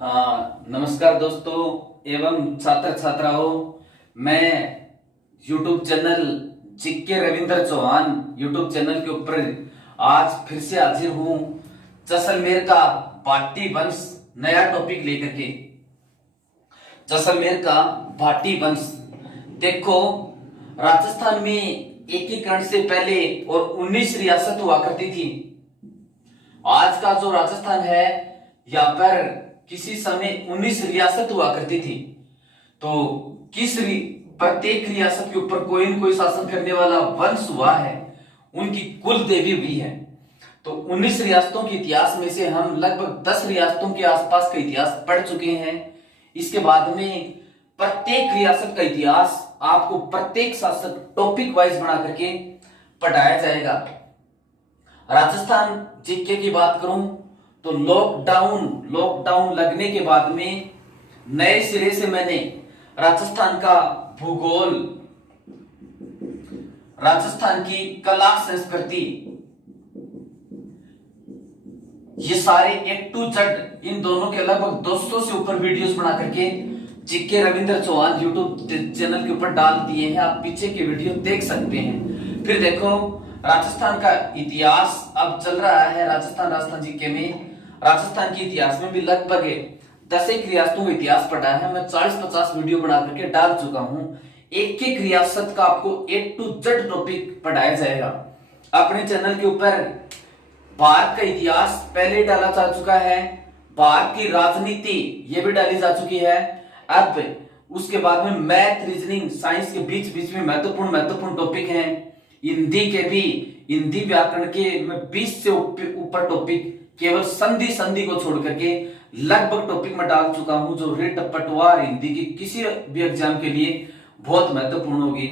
नमस्कार दोस्तों एवं छात्र छात्राओं। मैं YouTube channel GK Ravindra Chauhan YouTube channel के ऊपर आज फिर से हाजिर हूँ जैसलमेर का भाटी वंश नया टॉपिक लेकर के। जैसलमेर का भाटी वंश देखो, राजस्थान में एकीकरण से पहले और 19 रियासत हुआ करती थी। आज का जो राजस्थान है यहाँ पर किसी समय 19 रियासत हुआ करती थी। तो प्रत्येक रियासत के ऊपर कोई न कोई शासन करने वाला वंश हुआ है, उनकी कुल देवी हुई है। तो 19 रियासतों के इतिहास में से हम लगभग 10 रियासतों के आसपास का इतिहास पढ़ चुके हैं। इसके बाद में प्रत्येक रियासत का इतिहास आपको प्रत्येक शासक टॉपिक वाइज बना करके पढ़ाया जाएगा। राजस्थान जीके की बात करूं तो लॉकडाउन लगने के बाद में नए सिरे से मैंने राजस्थान का भूगोल, राजस्थान की कला संस्कृति, ये सारे A to Z इन दोनों के लगभग 200 से ऊपर वीडियोस बना करके GK Ravindra Chauhan YouTube channel के ऊपर डाल दिए हैं। आप पीछे के वीडियो देख सकते हैं। फिर देखो, राजस्थान का इतिहास अब चल रहा है। राजस्थान जीके में राजस्थान के इतिहास में भी लगभग 10 एक रियासतों का इतिहास पढ़ा है। मैं 40-50 वीडियो बना करके डाल चुका हूं। एक एक रियासत का आपको A to Z टॉपिक पढ़ाया जाएगा। अपने चैनल के ऊपर भारत का इतिहास पहले डाला जा चुका है, भारत की राजनीति ये भी डाली जा चुकी है। अब उसके बाद में मैथ, रीजनिंग, साइंस के बीच में महत्वपूर्ण टॉपिक हैं। हिंदी के भी, हिंदी व्याकरण के मैं 20 से ऊपर टॉपिक केवल संधि को छोड़ करके लगभग टॉपिक में डाल चुका हूं, जो रिट, पटवार, हिंदी की किसी भी एग्जाम के लिए बहुत महत्वपूर्ण होगी।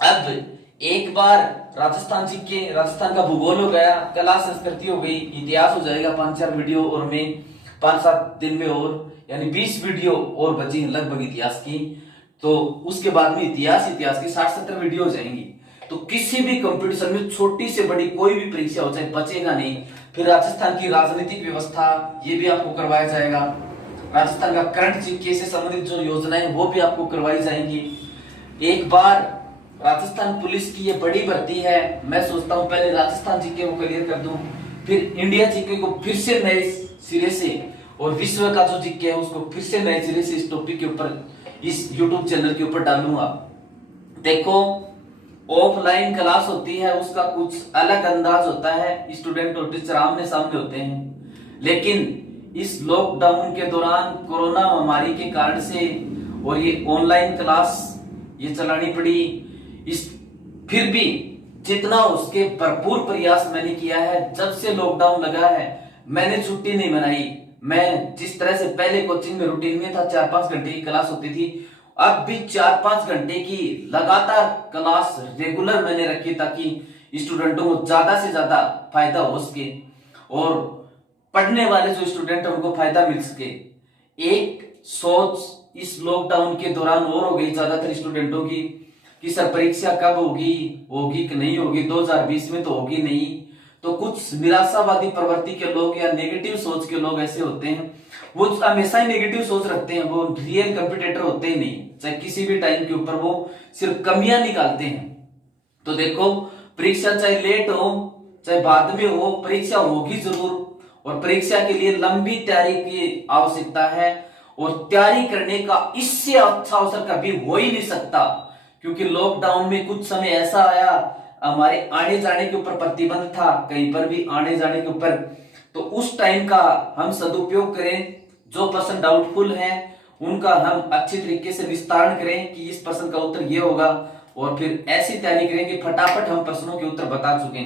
अब एक बार राजस्थान का भूगोल हो गया, कला संस्कृति हो गई, इतिहास हो जाएगा 5-4 वीडियो और में 5-7 दिन में, और यानी 20 वीडियो और बची लगभग इतिहास की। तो उसके बाद में इतिहास की 60-70 वीडियो हो जाएंगी। तो किसी भी कंपटीशन में छोटी से बड़ी कोई भी परीक्षा हो जाए बचेगा नहीं। फिर राजस्थान की राजनीतिक व्यवस्था ये भी आपको करवाया जाएगा। राजस्थान का करंट जीके से संबंधित जो योजनाएं वो भी आपको करवाई जाएंगी। एक बार राजस्थान पुलिस की ये बड़ी भर्ती है, मैं सोचता हूं पहले राजस्थान जीके को क्लियर कर दूं, फिर इंडिया जीके को फिर से नए सिरे से, और विश्व का जो जीके है उसको फिर से नए सिरे से इस टॉपिक के ऊपर इस यूट्यूब चैनल के ऊपर डालूंगा। देखो, ऑफलाइन क्लास होती है, उसका कुछ अलग अंदाज होता है, स्टूडेंट और टीचर आमने सामने होते हैं। लेकिन इस लॉकडाउन के दौरान कोरोना महामारी के कारण से और ये ऑनलाइन क्लास ये चलानी पड़ी, इस फिर भी जितना उसके भरपूर प्रयास मैंने किया है। जब से लॉकडाउन लगा है मैंने छुट्टी नहीं मनाई। मैं जिस तरह से पहले कोचिंग में रूटीन में था, 4-5 घंटे की क्लास होती थी, अब भी 4-5 घंटे की लगातार क्लास रेगुलर मैंने रखी ताकि स्टूडेंटों को ज्यादा से ज्यादा फायदा हो सके और पढ़ने वाले जो स्टूडेंट है उनको फायदा मिल सके। एक सोच इस लॉकडाउन के दौरान और हो गई ज्यादातर स्टूडेंटों की कि सर परीक्षा कब होगी कि नहीं होगी, 2020 में तो होगी नहीं। तो कुछ निराशावादी प्रवृत्ति के लोग या नेगेटिव सोच के लोग ऐसे होते हैं, वो हमेशा ही नेगेटिव सोच रखते हैं, वो रियल कंपटीटर होते ही नहीं। चाहे किसी भी टाइम के ऊपर वो सिर्फ कमियां निकालते हैं। तो देखो, परीक्षा चाहे लेट हो चाहे बाद में हो, परीक्षा होगी जरूर, और परीक्षा के लिए लंबी तैयारी की आवश्यकता है। और तैयारी करने का इससे अच्छा अवसर कभी हो ही नहीं सकता, क्योंकि लॉकडाउन में कुछ समय ऐसा आया, हमारे आने जाने के ऊपर प्रतिबंध था, कहीं पर भी आने जाने के ऊपर। तो उस टाइम का हम सदुपयोग करें। जो प्रश्न डाउटफुल है उनका हम अच्छी तरीके से विस्तारण करें कि इस प्रश्न का उत्तर ये होगा, और फिर ऐसी तैयारी करें कि फटाफट हम प्रश्नों के उत्तर बता चुके।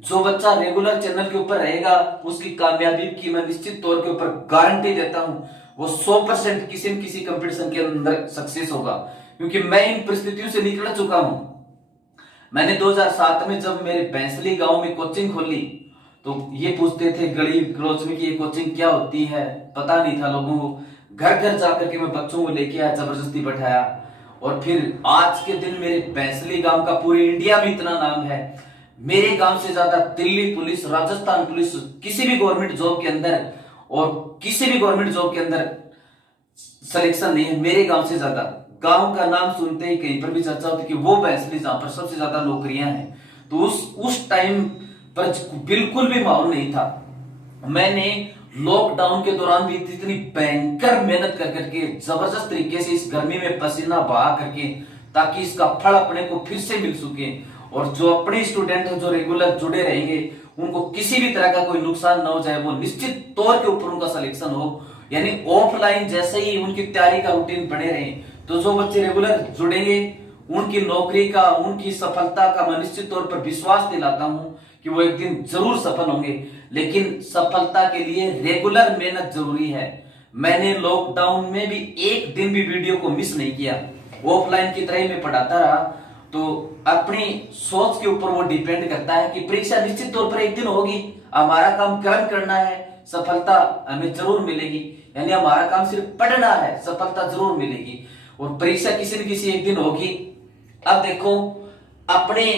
जो बच्चा रेगुलर चैनल के ऊपर रहेगा उसकी कामयाबी की मैं निश्चित तौर के ऊपर गारंटी देता हूं, वो 100% किसी न किसी कंपटीशन के अंदर सक्सेस होगा, क्योंकि मैं इन परिस्थितियों से निकल चुका हूं। मैंने 2007 में जब मेरे भैंसली गांव में कोचिंग खोली तो ये पूछते थे गली गलोच में कि ये कोचिंग क्या होती है, पता नहीं था लोगों को। घर घर जाकर के मैं बच्चों को लेके आया, जबरदस्ती बैठाया, और फिर आज के दिन मेरे भैंसली गांव का पूरे इंडिया में इतना नाम है। मेरे गांव से ज्यादा दिल्ली पुलिस, राजस्थान पुलिस, किसी भी गवर्नमेंट जॉब के अंदर और किसी भी गवर्नमेंट जॉब के अंदर सिलेक्शन नहीं है मेरे गांव से ज्यादा। गांव का नाम सुनते ही कहीं पर भी चर्चा होती कि वो भैंसली जहां पर सबसे ज्यादा नौकरियां हैं। तो उस टाइम पर बिल्कुल भी माहौल नहीं था। मैंने लॉकडाउन के दौरान भी इतनी भयंकर मेहनत कर करके जबरदस्त तरीके से इस गर्मी में पसीना बहा करके, ताकि इसका फल अपने को फिर से मिल सके और जो अपने स्टूडेंट है जो रेगुलर जुड़े रहेंगे उनको किसी भी तरह का कोई नुकसान ना हो जाए, वो निश्चित तौर के ऊपर उनका सिलेक्शन हो। यानी ऑफलाइन जैसे ही उनकी तैयारी का रूटीन बने रहे, तो जो बच्चे रेगुलर जुड़ेंगे उनकी नौकरी का, उनकी सफलता का मैं निश्चित तौर पर विश्वास दिलाता हूं कि वो एक दिन जरूर सफल होंगे। लेकिन सफलता के लिए रेगुलर मेहनत जरूरी है। मैंने लॉकडाउन में भी एक दिन भी वीडियो को मिस नहीं किया, ऑफलाइन की तरह ही मैं पढ़ाता रहा। तो अपनी सोच के ऊपर वो डिपेंड करता है कि परीक्षा निश्चित तौर पर एक दिन होगी, हमारा काम कर्म करना है, सफलता हमें जरूर मिलेगी। यानी हमारा काम सिर्फ पढ़ना है, सफलता जरूर मिलेगी और परीक्षा किसी न किसी एक दिन होगी। अब देखो, अपने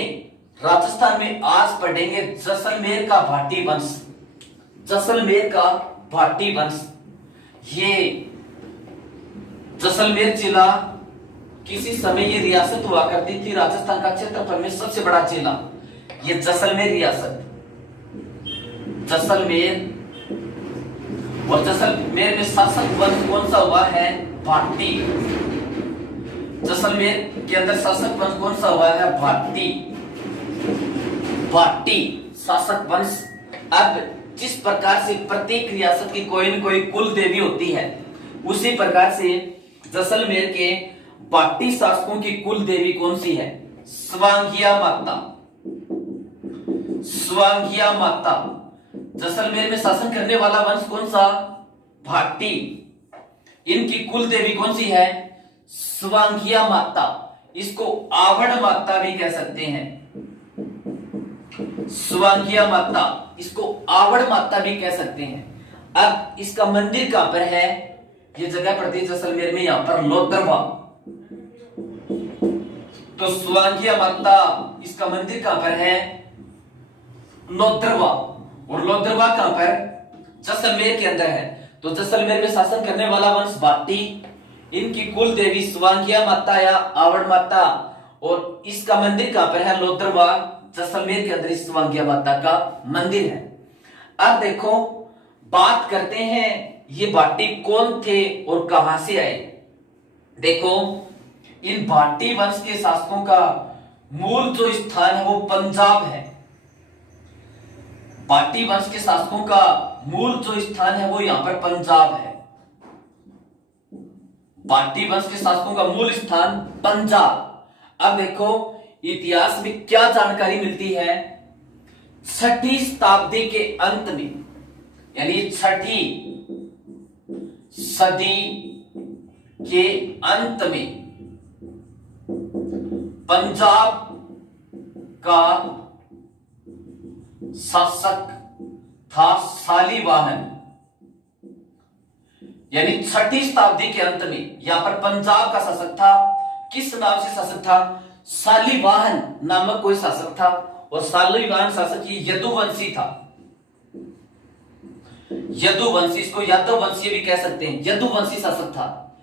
राजस्थान में आज पढ़ेंगे जैसलमेर का भाटी वंश। जैसलमेर का भाटी वंश, ये जैसलमेर जिला किसी समय ये रियासत हुआ करती थी, राजस्थान का क्षेत्रफल में सबसे बड़ा जिला ये जैसलमेर रियासत। जैसलमेर, और जैसलमेर में शासक वंश कौन सा हुआ है? भाटी। जैसलमेर के अंदर शासक वंश कौन सा हुआ है? भाटी। भाटी शासक वंश। अब जिस प्रकार से प्रत्येक रियासत की कोई न कोई कुल देवी होती है, उसी प्रकार से जैसलमेर के भाटी शासकों की कुल देवी कौन सी है? स्वांगिया माता। स्वांगिया माता। जैसलमेर में शासन करने वाला वंश कौन सा? भाटी। इनकी कुल देवी कौन सी है? स्वांगिया माता। इसको आवड़ माता भी कह सकते हैं। स्वांगिया माता, इसको आवड़ माता भी कह सकते हैं। अब इसका मंदिर कहां पर है? ये जगह पड़ती है जैसलमेर में, यहां पर लोदरवा। तो स्वांगिया माता, इसका मंदिर कहां पर है? लोदरवा। और लोदरवा कहां पर? जैसलमेर के अंदर है। तो जैसलमेर में शासन करने वाला वंश भाटी, इनकी कुल देवी स्वांगिया माता या आवड़ माता, और इसका मंदिर कहां पर है? लोदरवा। जैसलमेर के अंदर इस स्वांगिया माता का मंदिर है। अब देखो, बात करते हैं ये भाटी कौन थे और कहां से आए। देखो, इन भाटी वंश के शासकों का मूल जो स्थान है वो पंजाब है। भाटी वंश के शासकों का मूल जो स्थान है वो यहां पर पंजाब है। भाटी वंश के शासकों का मूल स्थान पंजाब। अब देखो, इतिहास में क्या जानकारी मिलती है? 6वीं शताब्दी के अंत में, यानी 6वीं सदी के अंत में पंजाब का शासक था शालिवाहन। यानी 6वीं शताब्दी के अंत में यहां पर पंजाब का शासक था। किस नाम से शासक था? शालिवाहन नामक कोई शासक था। और शालिवाहन शासक ही यदुवंशी था। यदुवंशी, इसको यादववंशी भी कह सकते हैं। यदुवंशी शासक था।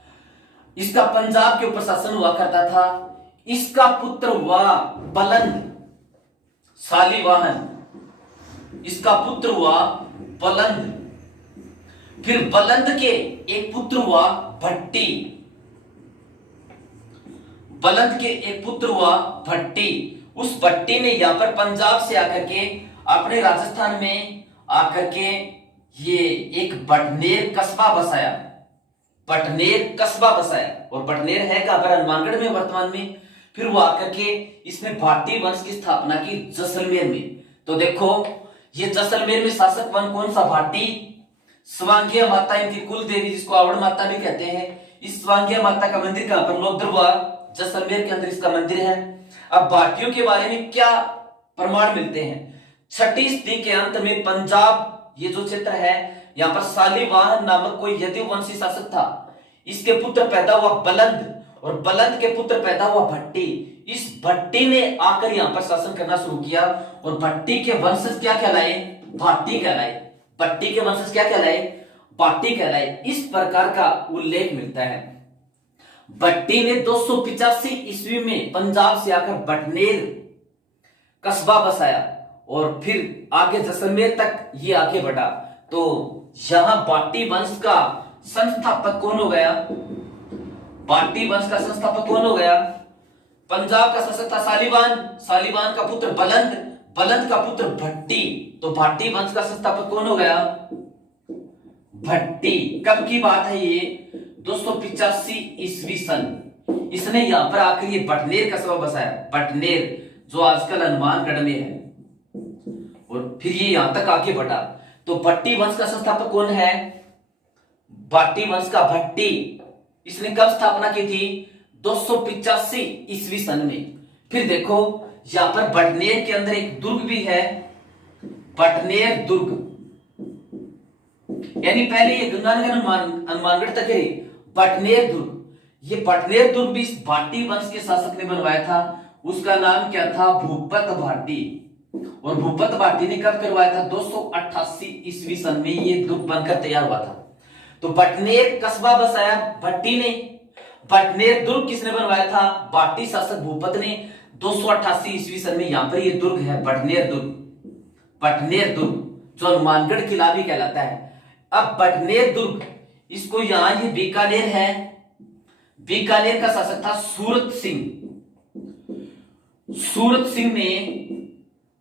इसका पंजाब के ऊपर शासन हुआ करता था। इसका पुत्र हुआ बलंद। शालिवाहन, इसका पुत्र हुआ बलंद। फिर बलंद के एक पुत्र हुआ भट्टी। बलंद के एक पुत्र हुआ भट्टी। उस भट्टी ने यहां पर पंजाब से आकर के अपने राजस्थान में आकर के ये एक बटनेर कस्बा बसाया। बटनेर कस्बा बसाया। और बटनेर है कहां पर? हनुमानगढ़ में वर्तमान में। फिर वो आकर के इसने भाटी वंश की स्थापना की जैसलमेर में। तो देखो, ये जैसलमेर में शासक वन कौन सा? भाटी। स्वांगिया माता इनकी कुल देवी, जिसको आवड़ माता भी कहते हैं। इस स्वांगिया माता का मंदिर कहां पर? लोदरवा। जैसलमेर के अंदर इसका मंदिर है। अब भाटियों के बारे में क्या प्रमाण मिलते हैं? 6वीं सदी के अंत में पंजाब, ये जो क्षेत्र है, यहां पर शालिवाहन नामक कोई यदुवंशी शासक था। इसके पुत्र पैदा हुआ बलंद, और बलंद के पुत्र पैदा हुआ भट्टी। इस भट्टी ने आकर यहां पर शासन करना शुरू किया, और भट्टी के वंशज क्या कहलाए? भाटी कहलाए। भट्टी के वंशज क्या कहलाए? भाटी कहलाए, इस प्रकार का उल्लेख मिलता है। भट्टी ने 285 ईस्वी में पंजाब से आकर बटनेर कस्बा बसाया और फिर आगे जैसलमेर तक ये आगे बढ़ा। तो यहां भाटी वंश का संस्थापक कौन हो गया? भाटी वंश का संस्थापक कौन हो गया? पंजाब का शासक था सालीवान, सालीवान का पुत्र बलंद, बलंद का पुत्र भट्टी। तो भाटी वंश का संस्थापक कौन हो गया? भट्टी। कब की बात है ये? 285 ईस्वी सन। इसने यहां पर आकर ये बटनेर कस्बा बसाया, बटनेर जो आजकल हनुमानगढ़ में है, और फिर ये यहां तक आगे बढ़ा। तो भट्टी वंश का संस्थापक कौन है? भाटी वंश का भट्टी। इसने कब स्थापना की थी? 285 ईस्वी सन में। फिर देखो यहां पर बटनेर के अंदर एक दुर्ग भी है, बटनेर दुर्ग, यानी पहले ये गंगानगर हनुमानगढ़ तक है बटनेर दुर्ग। ये बटनेर दुर्ग भी भाटी वंश के शासक ने बनवाया था। उसका नाम क्या था? भूपत भाटी। और भूपत भाटी ने कब करवाया था? 288 ईस्वी सन में ये दुर्ग बनकर तैयार हुआ था। तो बटनेर कस्बा बसाया भट्टी ने, बटनेर दुर्ग किसने बनवाया था? भाटी शासक भूपत ने 288 ईस्वी सन में। यहां पर ये दुर्ग है बटनेर दुर्ग, बटनेर दुर्ग जो हनुमानगढ़ किला भी कहलाता है। अब बटनेर दुर्ग, इसको यहां ये बीकानेर है, बीकानेर का शासक था सूरत सिंह। सूरत सिंह ने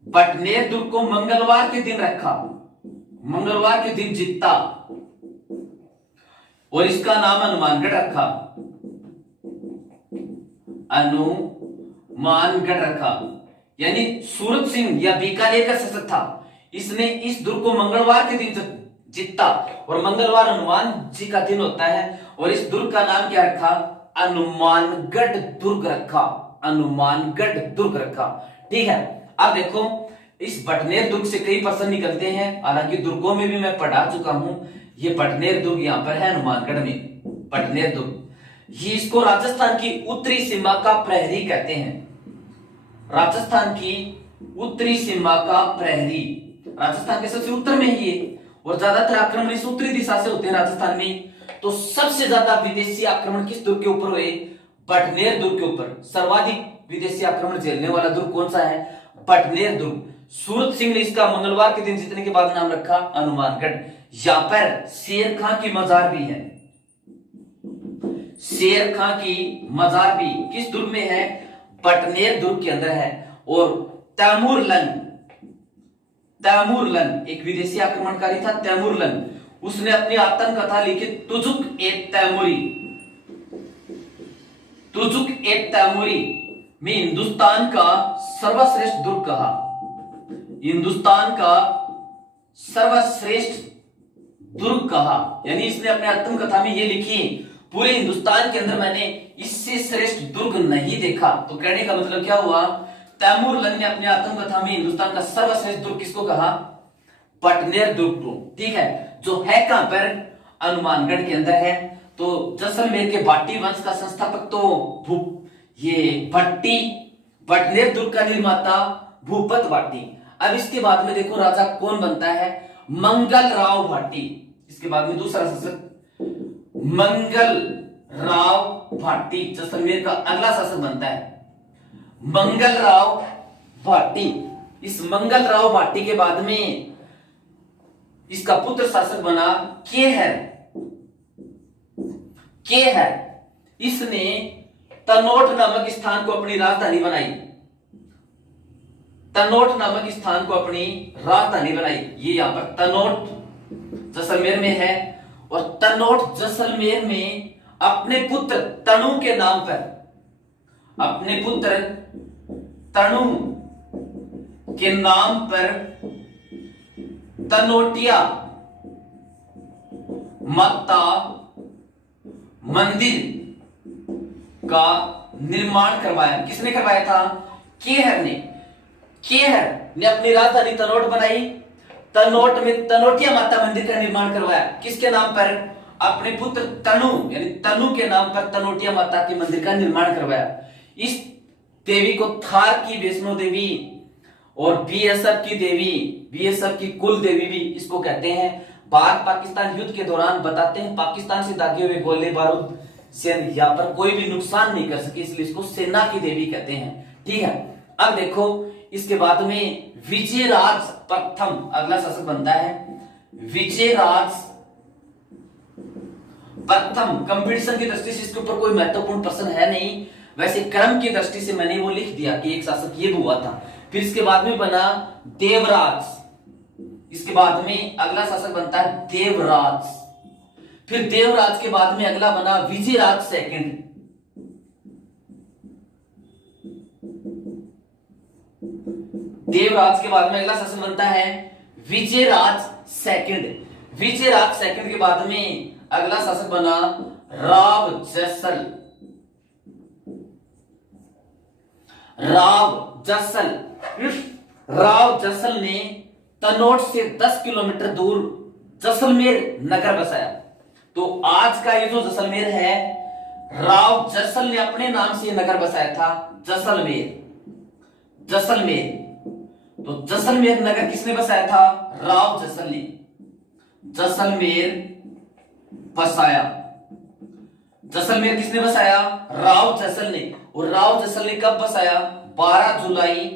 बटनेर दुर्ग को मंगलवार के दिन रखा, मंगलवार के दिन जीता और इसका नाम हनुमानगढ़ रखा, हनुमानगढ़ रखा। यानी सूरत सिंह या बीकानेर का शासक था, इसने इस दुर्ग को मंगलवार के दिन जीता और मंगलवार हनुमान जी का दिन होता है और इस दुर्ग का नाम क्या रखा? हनुमानगढ़ दुर्ग रखा, हनुमानगढ़ दुर्ग रखा। ठीक है। अब देखो इस बटनेर दुर्ग से कई प्रश्न निकलते हैं, हालांकि दुर्गों में भी मैं पढ़ा चुका हूं। ये बटनेर दुर्ग यहां पर है हनुमानगढ़ में, बटनेर दुर्ग। ये इसको राजस्थान की उत्तरी सीमा का प्रहरी कहते हैं, राजस्थान की उत्तरी सीमा का प्रहरी। राजस्थान के सबसे उत्तर में ही है और ज्यादातर आक्रमण इस उत्तरी दिशा से होते हैं राजस्थान में। तो सबसे ज्यादा विदेशी आक्रमण किस दुर्ग के ऊपर हुए? बटनेर दुर्ग के ऊपर। सर्वाधिक विदेशी आक्रमण झेलने वाला दुर्ग कौन सा है? बटनेर दुर्ग। सूरत सिंह ने इसका मंगलवार के दिन जीतने के बाद नाम रखा हनुमानगढ़। यहां पर शेर खां की मजार भी है, शेर खां की मजार भी किस दुर्ग में है? बटनेर दुर्ग के अंदर है। और तैमूरलंग, तैमूरलंग एक विदेशी आक्रमणकारी था तैमूरलंग, उसने अपनी आत्मकथा लिखी तुजुक ए तैमूरी, तुजुक ए तैमूरी में हिंदुस्तान का सर्वश्रेष्ठ दुर्ग कहा, हिंदुस्तान का सर्वश्रेष्ठ दुर्ग कहा। यानी इसने अपने आत्मकथा में ये लिखी पूरे हिंदुस्तान के अंदर मैंने इससे श्रेष्ठ दुर्ग नहीं देखा। तो कहने का मतलब क्या हुआ? तैमूरलंग ने अपने आत्मकथा में हिंदुस्तान का सर्वश्रेष्ठ दुर्ग किसको कहा? बटनेर दुर्ग को। ठीक है, जो है कहां पर? हनुमानगढ़ के अंदर है। तो जैसलमेर के भाटी वंश का संस्थापक तो ये भट्टी, बटनेर दुर्ग का निर्माता भूपत भाटी। अब इसके बाद में देखो राजा कौन बनता है? मंगल राव भाटी। इसके बाद में दूसरा शासक मंगल राव भाटी जैसलमेर का अगला शासक बनता है, मंगल राव भाटी। इस मंगल राव भाटी के बाद में इसका पुत्र शासक बना केहर, केहर। इसने तनोट नामक स्थान को अपनी राजधानी बनाई, तनोट नामक स्थान को अपनी राजधानी बनाई। ये यहां पर तनोट जैसलमेर में है और तनोट जैसलमेर में अपने पुत्र तनु के नाम पर, अपने पुत्र तनु के नाम पर तनोटिया माता मंदिर का निर्माण करवाया। किसने करवाया था? केहर ने। केहर ने अपनी राजधानी तनोट बनाई, तनोट में तनोटिया माता मंदिर का निर्माण करवाया। किसके नाम पर? अपने पुत्र तनु, यानी तनु के नाम पर तनोटिया माता के मंदिर का निर्माण करवाया। इस देवी को थार की वैष्णो देवी और बीएसएफ की देवी, बीएसएफ की कुल देवी भी इसको कहते हैं। भारत पाकिस्तान युद्ध के दौरान बताते हैं पाकिस्तान से दागे हुए गोले बारूद से यहाँ पर कोई भी नुकसान नहीं कर सके, इसलिए इसको सेना की देवी कहते हैं। ठीक है, अब देखो इसके बाद में विजयराज प्रथम अगला शासक बनता है। विजयराज प्रथम कंपटीशन की दृष्टि से इसके ऊपर कोई महत्वपूर्ण प्रश्न है नहीं, वैसे क्रम की दृष्टि से मैंने वो लिख दिया कि एक शासक ये हुआ था। फिर इसके बाद में बना देवराज, इसके बाद में अगला शासक बनता है देवराज। फिर देवराज के बाद में अगला बना विजयराज सेकंड। देवराज के बाद में अगला शासक बनता है विजयराज सेकंड। विजयराज सेकंड के बाद में अगला शासक बना राव जसल। राव जसल, राव जसल ने तनोट से 10 किलोमीटर दूर जैसलमेर नगर बसाया। तो आज का ये जो जैसलमेर है, राव जसल ने अपने नाम से ये नगर बसाया था, जैसलमेर। जैसलमेर, तो जैसलमेर नगर किसने बसाया था? राव जसल ने जैसलमेर बसाया। जैसलमेर किसने बसाया? राव जसल ने। और राव जसल ने कब बसाया? 12 जुलाई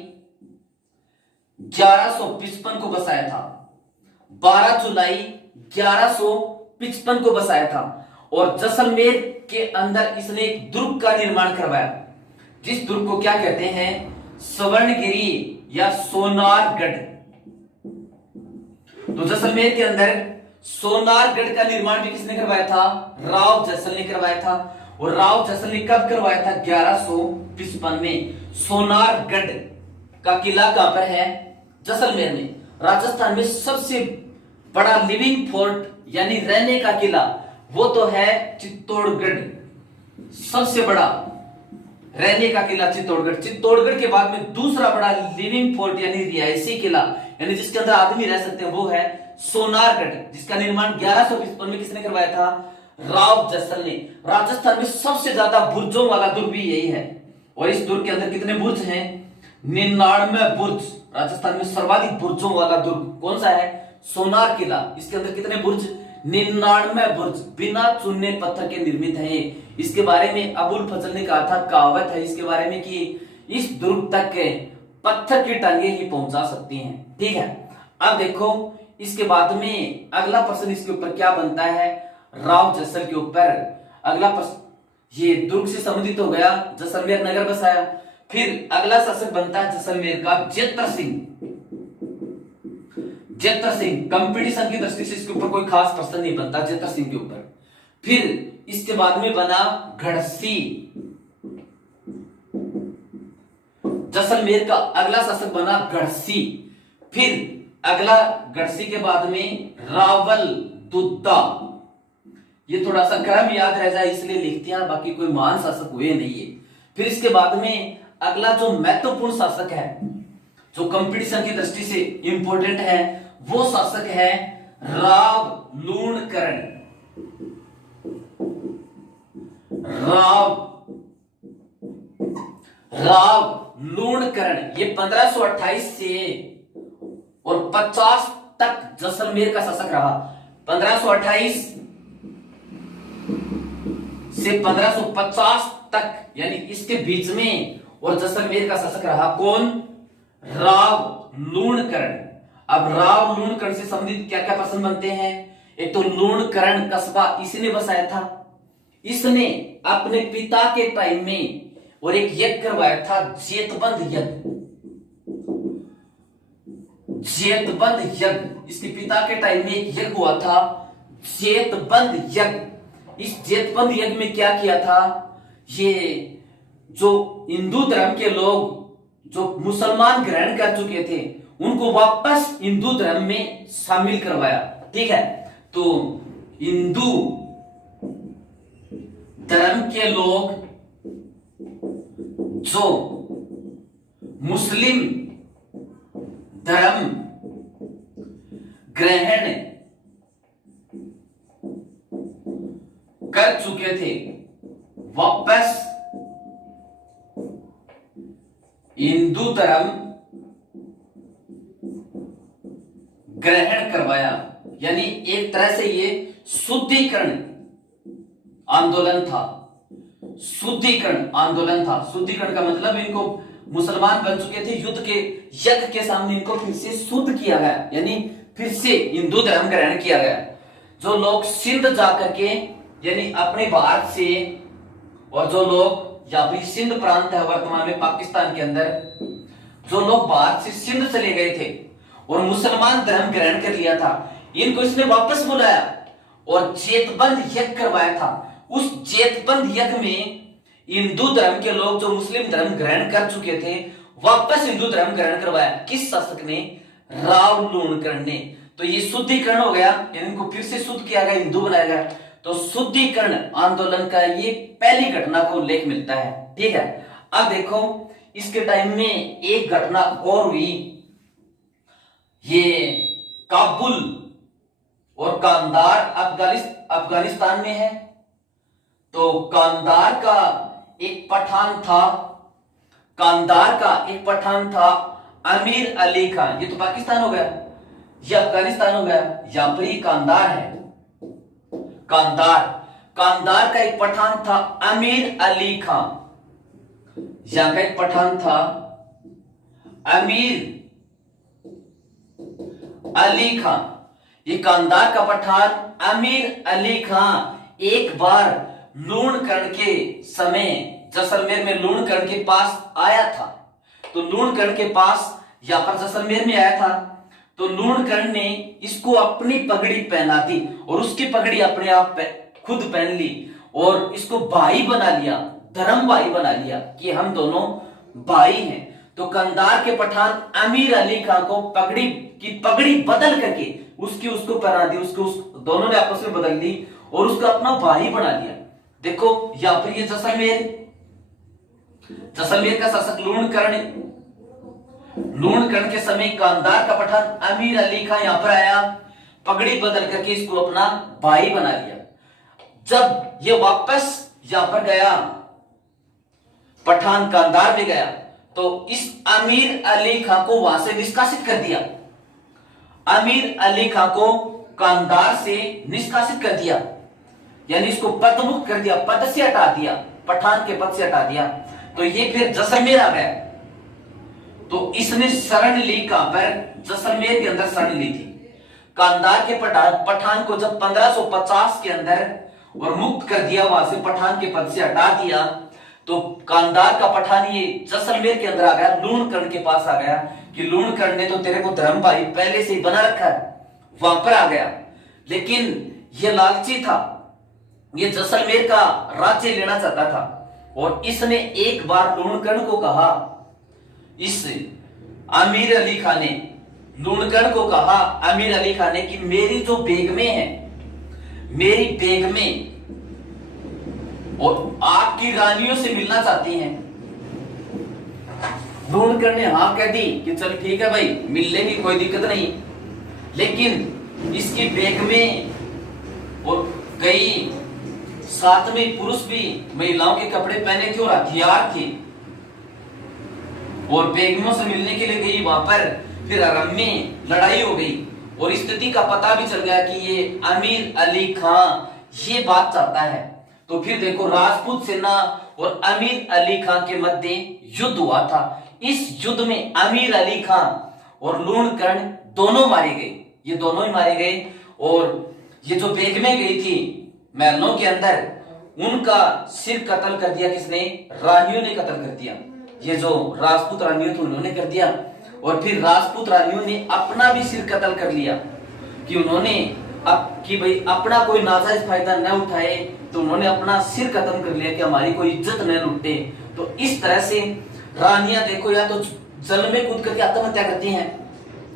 1155 को बसाया था। 12 जुलाई 1155 को बसाया था। और जैसलमेर के अंदर इसने एक दुर्ग का निर्माण करवाया, जिस दुर्ग को क्या कहते हैं? स्वर्णगिरी या सोनारगढ़। तो जैसलमेर के अंदर सोनारगढ़ का निर्माण भी किसने करवाया था? राव जसल ने करवाया था। और राव जसल ने कब करवाया था? 1155 में। सोनारगढ़ का किला कहां पर है? जैसलमेर में। राजस्थान में सबसे बड़ा लिविंग फोर्ट यानी रहने का किला वो तो है चित्तौड़गढ़। सबसे बड़ा रहने का किला चित्तौड़गढ़। चित्तौड़गढ़ के बाद में दूसरा बड़ा लिविंग फोर्ट यानी रिहायशी किला यानी जिसके अंदर आदमी रह सकते हैं वो है सोनारगढ़, जिसका निर्माण 1155 में किसने करवाया था? राव जसल ने। राजस्थान में सबसे ज्यादा बुर्जों वाला दुर्ग भी यही है। और इस दुर्ग के अंदर कितने बुर्ज हैं? 99 बुर्ज। राजस्थान में सर्वाधिक बुर्जों वाला दुर्ग कौन सा है? सोनार किला। इसके अंदर कितने बुर्ज? 99 बुर्ज बिना चूने पत्थर के निर्मित है। इसके बारे में अबुल फजल ने कहा था, कहावत है इसके बारे में कि इस दुर्ग तक पत्थर की टांगे ही पहुंचा सकती हैं। ठीक है, अब देखो इसके बाद में अगला प्रश्न इसके ऊपर क्या बनता है? राव जसल के ऊपर अगला प्रश्न ये दुर्ग से संबंधित हो गया, जैसलमेर नगर बसाया। फिर अगला शासक बनता है जैसलमेर का जेतर सिंह। जेतर सिंह कंपटीशन की दृष्टि से इसके ऊपर कोई खास प्रश्न नहीं बनता जेतर सिंह के ऊपर। फिर इसके बाद में बना गढ़सी। जैसलमेर का अगला शासक बना गढ़सी। फिर अगला गढ़सी के बाद में रावल दुद्दा। ये थोड़ा सा क्रम याद रह जाए इसलिए लिखते हैं, बाकी कोई महान शासक हुए नहीं है। फिर इसके बाद में अगला जो महत्वपूर्ण शासक है जो कंपटीशन की दृष्टि से इंपॉर्टेंट है वो शासक है राव लूणकरण। राव लूणकरण ये 1528 से और 50 तक जैसलमेर का शासक रहा। 1528 से 1550 तक यानी इसके बीच में और जैसलमेर का शासक रहा कौन? राव लूणकरण। अब राव लूणकरण से संबंधित क्या क्या प्रश्न बनते हैं? एक तो लूणकरण कस्बा इसने बसाया था। इसने अपने पिता के टाइम में और एक यज्ञ करवाया था, जेतबंद यज्ञ। जेतबंद यज्ञ इसके पिता के टाइम में एक यज्ञ हुआ था, जेतबंद यज्ञ। इस जेतबंद यज्ञ में क्या किया था? ये जो हिंदू धर्म के लोग जो मुसलमान ग्रहण कर चुके थे उनको वापस हिंदू धर्म में शामिल करवाया। ठीक है, तो हिंदू धर्म के लोग जो मुस्लिम धर्म ग्रहण कर चुके थे वापस हिंदू धर्म ग्रहण करवाया। यानी एक तरह से ये शुद्धिकरण आंदोलन था। शुद्धिकरण आंदोलन था। शुद्धिकरण का मतलब इनको मुसलमान बन चुके थे, युद्ध के यज्ञ के सामने इनको फिर से शुद्ध किया गया, यानी फिर से हिंदू धर्म ग्रहण किया गया। जो लोग सिंध जाकर के यानी अपने भारत से, और जो लोग या फिर सिंध प्रांत है वर्तमान में पाकिस्तान के अंदर, जो लोग भारत से सिंध चले गए थे और मुसलमान धर्म ग्रहण कर लिया था, इनको इसने वापस बुलाया और जेतबंद यज्ञ करवाया था। उस जेतबंद यज्ञ में हिंदू धर्म के लोग जो मुस्लिम धर्म ग्रहण कर चुके थे वापस हिंदू धर्म ग्रहण करवाया। किस शासक ने? राव लूणकरण ने। तो ये शुद्धिकरण हो गया, इनको फिर से शुद्ध किया गया, हिंदू बनाया गया। तो शुद्धिकरण आंदोलन का ये पहली घटना का उल्लेख मिलता है। ठीक है, अब देखो इसके टाइम में एक घटना और हुई, ये काबुल और कांदार अफगानिस्तान में है। तो कांदार का एक पठान था अमीर अली खान। ये तो पाकिस्तान हो गया, ये अफगानिस्तान हो गया, यहां पर ही कांदार है। कांदार का एक पठान था अमीर अली खान। यहां का एक पठान था अमीर अली खान। ये कांदार का पठान अमीर अली खान एक बार लूणकरण के समय जैसलमेर में लूणकरण के पास आया था। तो लूणकरण के पास यहां पर जैसलमेर में आया था। तो लूणकरण ने इसको अपनी पगड़ी पहना दी और उसकी पगड़ी अपने आप खुद पहन ली और इसको भाई बना लिया, धर्म भाई बना लिया कि हम दोनों भाई हैं। तो कंधार के पठान अमीर अली खान को पगड़ी बदल करके उसको पहना दी, दोनों ने आपस में बदल ली और उसका अपना भाई बना लिया। देखो यहां पर ये जैसलमेर का शासक लूणकरण के समय कांदार का पठान अमीर अली खान यहां पर आया, पगड़ी बदल करके इसको अपना भाई बना लिया। जब ये वापस यहां पर गया, पठान कांदार में गया, तो इस अमीर अली खान को वहां से निष्कासित कर दिया। अमीर अली खान को कांदार से निष्कासित कर दिया, यानी इसको पदमुक्त कर दिया, पद से हटा दिया, पठान के पद से हटा दिया। तो ये फिर जैसलमेर आ गया। तो इसने शरण ली कहां पर? जैसलमेर के अंदर शरण ली थी। कांदार के पठान को जब 1550 के अंदर और मुक्त कर दिया, वहां से पठान के पद से हटा दिया, तो कांदार का पठान ये जैसलमेर के अंदर आ गया, लूणकरण के पास आ गया कि लूणकरण ने तो तेरे को धर्म भाई पहले से ही बना रखा है, वहां पर आ गया। लेकिन ये लालची था, ये जैसलमेर का राज्य लेना चाहता था और इसने एक बार लूणकरण को कहा, इस अमीर अली खान ने लूणकरण को कहा, अमीर अली खान ने कि मेरी जो बेगमें हैं, मेरी बेगमें और आपकी रानियों से मिलना चाहती हैं। लूणकरण ने हाँ कह दी कि चल ठीक है भाई, मिल लेंगे, कोई दिक्कत नहीं। लेकिन इसकी बेगमें और कई साथ में पुरुष भी महिलाओं के कपड़े पहने थे और हथियार थे और बेगमों से मिलने के लिए गई। वहां पर फिर आरंभ में लड़ाई हो गई और स्थिति का पता भी चल गया कि ये अमीर अली खान ये बात चाहता है। तो फिर देखो राजपूत सेना और अमीर अली खान के मध्य युद्ध हुआ था। इस युद्ध में अमीर अली खान और लूणकरण दोनों मारे गए, ये दोनों ही मारे गए। और ये जो बेगमें गई थी महलों के अंदर, उनका सिर कत्ल कर दिया किसने? रानियों ने कत्ल कर दिया। ये जो राजपूत रानियों थी उन्होंने कर दिया। और फिर राजपूत रानियों ने अपना भी सिर कत्ल कर लिया कि उन्होंने कि भाई अपना कोई नाजायज फायदा न उठाए, तो उन्होंने अपना सिर खत्म कर लिया कि हमारी कोई इज्जत न लुटे। तो इस तरह से रानियां देखो या तो जल में कूद करके आत्महत्या करती हैं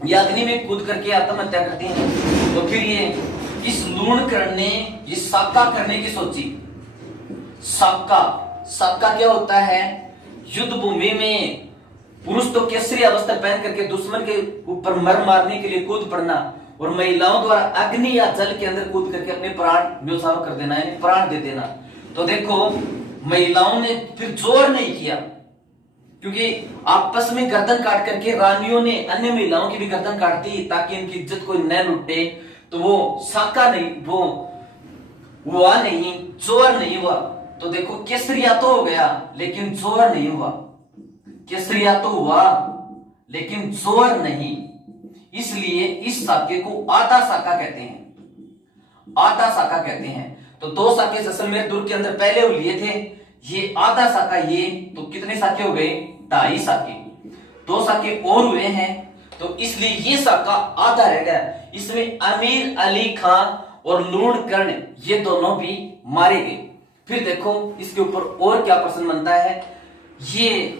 या अग्नि में कूद करके आत्महत्या करती हैं। तो फिर ये इस लूणकरण ने ये साका करने की सोची। साका क्या होता है? युद्ध भूमि में पुरुष तो केसरी वस्त्र पहन करके दुश्मन के ऊपर मर मारने के लिए कूद पड़ना और महिलाओं द्वारा अग्नि या जल के अंदर कूद करके अपने प्राण न्योछावर कर देना, यानी प्राण दे देना। तो देखो महिलाओं ने फिर जोर नहीं किया, क्योंकि आपस में गर्दन काट करके रानियों ने अन्य महिलाओं की भी गर्दन काट दी ताकि इनकी इज्जत कोई न लुटे। तो वो साका नहीं, वो हुआ नहीं, जोर नहीं हुआ। तो देखो केसरिया तो हो गया लेकिन जोर नहीं हुआ, केसरिया तो हुआ लेकिन जोर नहीं, इसलिए इस साके को आधा साका कहते हैं, आधा साका कहते हैं। तो दो साके जैसलमेर दुर्ग के अंदर पहले लिए थे, ये आधा साका, ये तो कितने साके हो गए, 2.5 साके, 2 साके और हुए हैं, तो इसलिए ये साका आधा रह गया। इसमें अमीर अली खां और लूणकर्ण ये दोनों भी मारे गए। फिर देखो इसके ऊपर और क्या प्रश्न बनता है, ये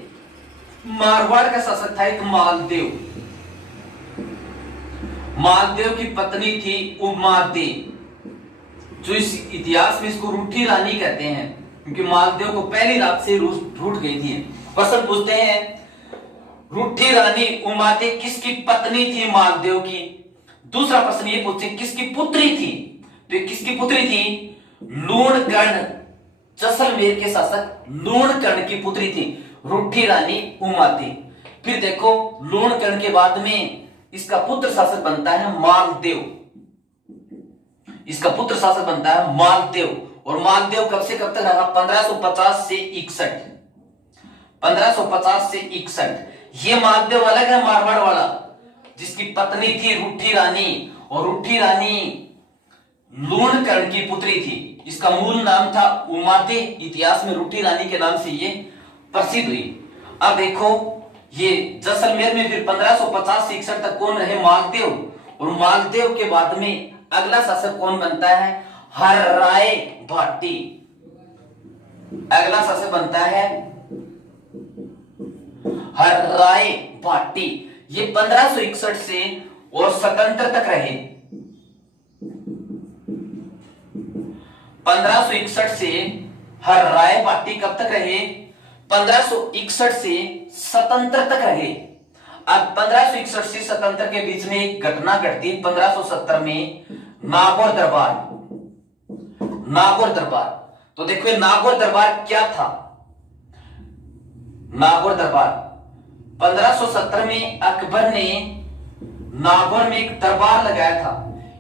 मारवाड़ का शासक था एक मालदेव, मालदेव की पत्नी थी उमादेव, जो इस इतिहास में इसको रूठी रानी कहते हैं, क्योंकि मालदेव को पहली रात से रूठ गई थी। प्रश्न पूछते हैं रूठी रानी उमादेव किसकी पत्नी थी मालदेव की। दूसरा प्रश्न ये पूछते किसकी पुत्री थी, तो किसकी पुत्री थी, लूणकर्ण, जैसलमेर के शासक लूणकर्ण की पुत्री थी रूठी रानी उमादेव। फिर देखो लूणकर्ण के बाद में इसका पुत्र शासक बनता है मालदेव, इसका पुत्र शासक बनता है मालदेव। और मालदेव कब से कब तक रहा, 1550 से 61, 1550 से 61। ये मालदेव अलग है मारवाड़ वाला, जिसकी पत्नी थी रूठी रानी, और रूठी रानी लूणकर्ण की पुत्री थी। इसका मूल नाम था उमादेव, इतिहास में रूठी रानी के नाम से ये प्रसिद्ध हुई। अब देखो ये जैसलमेर में फिर 1550 से 61 तक कौन रहे, मालदेव। और मालदेव के बाद में अगला शासक कौन बनता है, हर्राय भाटी, अगला शासक बनता है हर्राय भाटी। ये 1561 से और स्वतंत्र तक रहे, 1561 से हर्राय भाटी कब तक रहे, 1561 से स्वतंत्र तक रहे। अब 1561 से स्वतंत्र के बीच में एक घटना घटती 1570 में, नागौर दरबार, नागौर दरबार। तो देखो नागौर दरबार क्या था, नागौर दरबार 1570 में अकबर ने नागौर में एक दरबार लगाया था,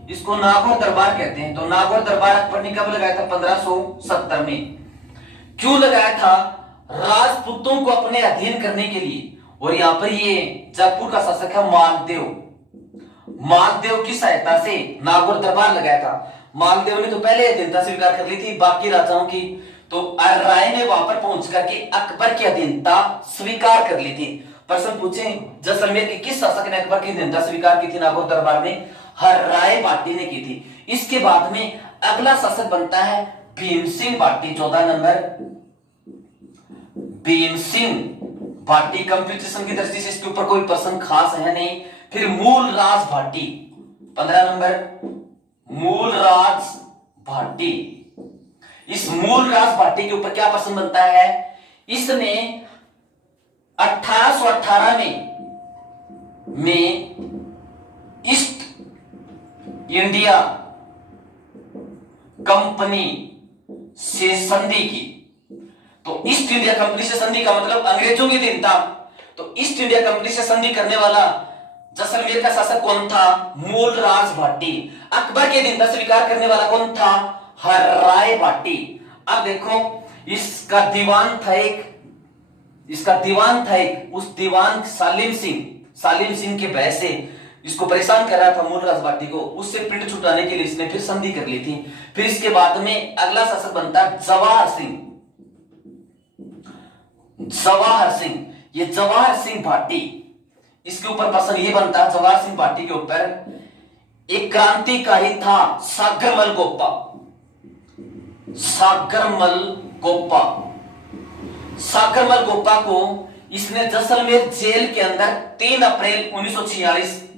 इसको नागौर दरबार कहते हैं। तो नागौर दरबार अकबर ने कब लगाया था, 1570 में। क्यों लगाया था, राजपूतों को अपने अधीन करने के लिए। और यहां पर ये जयपुर का शासक है मालदेव, मालदेव की सहायता से नागौर दरबार लगाया था। मालदेव ने तो पहले अधीनता स्वीकार कर ली थी बाकी राजाओं की, तो राय ने वहां पर पहुंच करके अकबर की अधीनता स्वीकार कर ली थी। प्रश्न पूछे जैसलमेर के किस शासक ने अकबर की अधीनता स्वीकार की थी नागौर दरबार में, हर्राय भाटी ने की थी। इसके बाद में अगला शासक बनता है भीम सिंह भाटी, 14 नंबर, भीम सिंह भाटी। कंप्यूटेशन की दृष्टि से इसके ऊपर कोई प्रश्न खास है नहीं। फिर मूलराज भाटी, 15 नंबर, मूलराज भाटी। इस मूलराज भाटी के ऊपर क्या प्रश्न बनता है, इसने 1818 में ईस्ट इंडिया कंपनी से संधि की। तो ईस्ट इंडिया कंपनी से संधि का मतलब अंग्रेजों की अधीनता। तो ईस्ट इंडिया कंपनी से संधि करने वाला जैसलमेर का शासक कौन था, मूलराज भाटी। अकबर की अधीनता स्वीकार करने वाला कौन था, हर्राय भाटी। अब देखो इसका दीवान था एक, इसका दीवान था एक, उस दीवान सालिम सिंह के भय से इसको परेशान कर रहा था मूलराज भाटी को, उससे पिंड छुटाने के लिए इसने फिर संधि कर ली थी। फिर इसके बाद में अगला शासक बनता जवाहर सिंह, जवाहर सिंह। ये जवाहर सिंह भाटी, इसके ऊपर प्रश्न ये बनता है जवाहर सिंह भाटी के ऊपर, एक क्रांतिकारी था सागरमल गोप्पा, सागरमल गोप्पा। सागरमल गोप्पा को इसने जैसलमेर जेल के अंदर 3 अप्रैल 1946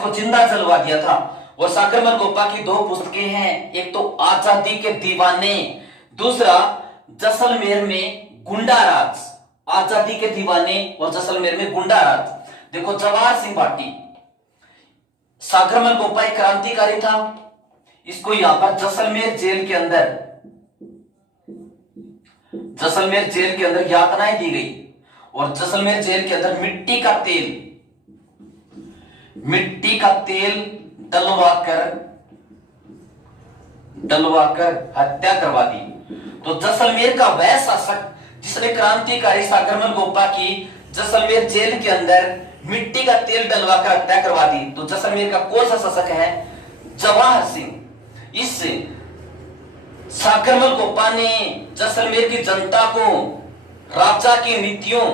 को जिंदा जलवा दिया था। और सागरमल गोप्पा की 2 पुस्तकें हैं, एक तो आजादी के दीवाने, दूसरा जैसलमेर में गुंडा राज, आजादी के दीवाने और जैसलमेर में गुंडा राज। देखो जवाहर सिंह भाटी, सागरमल गोप्पा एक क्रांतिकारी था, इसको यहां पर जैसलमेर जेल के अंदर यातनाएं दी गई। और जैसलमेर जेल के अंदर मिट्टी का तेल मिट्टी का तेल डलवाकर हत्या करवा दी। तो जैसलमेर का वह शासक जिसने क्रांतिकारी सागरमल गोपा की जैसलमेर जेल के अंदर मिट्टी का तेल डलवाकर हत्या करवा दी, तो जैसलमेर का कौन सा शासक है? जवाहर सिंह। इस सागरमल गोपा ने जैसलमेर की जनता को राजा की नीतियों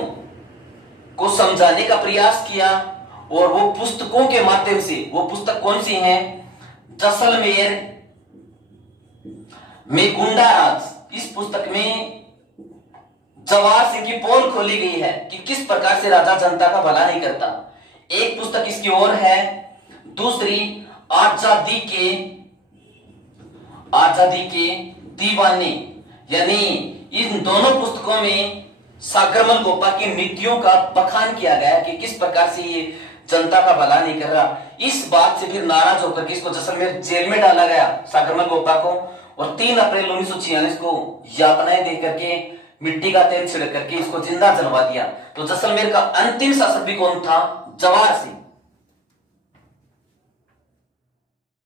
को समझाने का प्रयास किया और वो पुस्तकों के माध्यम से, वो पुस्तक कौन सी है? जैसलमेर में गुंडा राज। इस पुस्तक में जवाहर सिंह की पोल खोली गई है कि किस प्रकार से राजा जनता का भला नहीं करता। एक पुस्तक इसकी और है, दूसरी आजादी के दीवाने। यानी इन दोनों पुस्तकों में सागरमल गोपा की नीतियों का बखान किया गया कि किस प्रकार से ये जनता का भला नहीं कर रहा। इस बात से फिर नाराज होकर के इसको जैसलमेर जेल में डाला गया सागरमल गोपा को, और 3 अप्रैल 1946 को यातनाएं दे करके मिट्टी का तेल छिड़क करके इसको जिंदा जलवा दिया। तो जैसलमेर का अंतिम शासक भी कौन था? जवाहर सिंह।